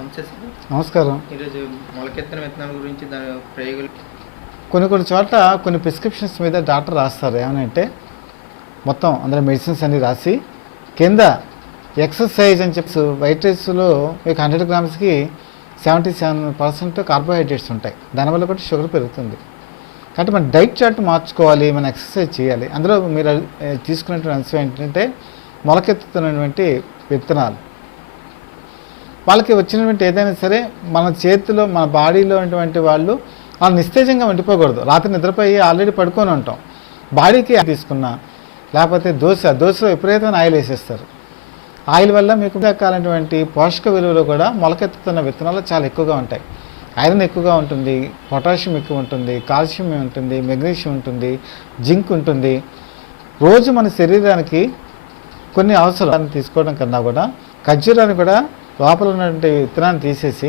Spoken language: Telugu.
నమస్కారం. ఈరోజు మొలకెత్తిన విత్తనాల గురించి దాని ప్రయోగాలు. కొన్ని కొన్ని చోట్ల కొన్ని ప్రిస్క్రిప్షన్స్ మీద డాక్టర్ రాస్తారు. ఏమనంటే మొత్తం అందులో మెడిసిన్స్ అన్ని రాసి కింద ఎక్సర్సైజ్ అని చెప్పి వైట్ రైస్లో మీకు హండ్రెడ్ గ్రామ్స్కి సెవెంటీ సెవెన్ పర్సెంట్ కార్బోహైడ్రేట్స్ ఉంటాయి. దానివల్ల కూడా షుగర్ పెరుగుతుంది. కాబట్టి మన డైట్ చార్ట్ మార్చుకోవాలి మన ఎక్సర్సైజ్ చేయాలి. అందులో మీరు ఏ, తీసుకున్నటువంటి అంశం ఏంటంటే మొలకెత్తుతున్నటువంటి విత్తనాలు. వాళ్ళకి వచ్చినటువంటి ఏదైనా సరే మన చేతిలో మన బాడీలో ఉన్నటువంటి వాళ్ళు వాళ్ళు నిస్తేజంగా ఉండిపోకూడదు. రాత్రి నిద్రపోయి ఆల్రెడీ పడుకొని ఉంటాం. బాడీకి తీసుకున్నా లేకపోతే దోశ దోశలో విపరీతమైన ఆయిల్ వేసేస్తారు. ఆయిల్ వల్ల మీకు రకాలైనటువంటి పోషక విలువలు కూడా మొలకెత్తుతున్న విత్తనాలు చాలా ఎక్కువగా ఉంటాయి. ఐరన్ ఎక్కువగా ఉంటుంది పొటాషియం ఎక్కువ ఉంటుంది కాల్షియం ఉంటుంది మెగ్నీషియం ఉంటుంది జింక్ ఉంటుంది. రోజు మన శరీరానికి కొన్ని అవసరాలను తీసుకోవడం కన్నా కూడా ఖర్జూరాన్ని కూడా లోపల ఉన్నటువంటి విత్తనాన్ని తీసేసి